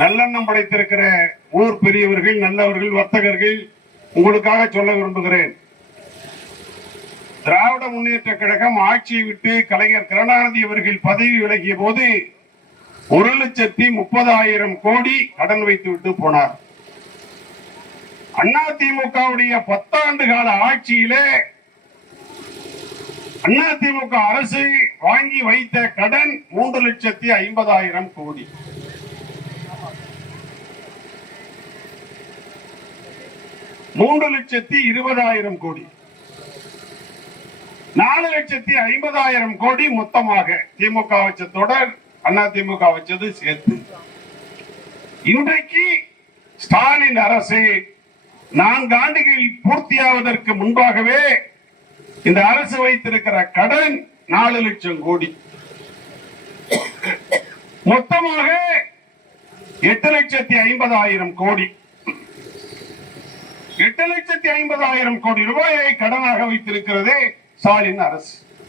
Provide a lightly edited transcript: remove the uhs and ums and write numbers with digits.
நல்லெண்ணம் படைத்திருக்கிற ஊர் பெரியவர்கள், நல்லவர்கள், வர்த்தகர்கள், உங்களுக்காக சொல்ல விரும்புகிறேன். திராவிட முன்னேற்ற கழகம் ஆட்சியை விட்டு கலைஞர் கருணாநிதி அவர்கள் பதவி விலகிய போது 1,30,000 கோடி கடன் வைத்து விட்டு போனார். அதிமுகவுடைய 10 ஆண்டு கால ஆட்சியிலே அதிமுக அரசு வாங்கி வைத்த கடன் 3,50,000 கோடி. $3,20,000 கோடி, 4,50,000 கோடி மொத்தமாக திமுக வச்ச தொடர், அதிமுக வச்சது சேர்த்து. இன்றைக்கு ஸ்டாலின் அரசு 4 ஆண்டுகள் பூர்த்தியாவதற்கு முன்பாகவே இந்த அரசு வைத்திருக்கிற கடன் 4 லட்சம் கோடி, மொத்தமாக 8,50,000 கோடி. 8,50,000 கோடி ரூபாயை கடனாக வைத்திருக்கிறதே ஸ்டாலின் அரசு.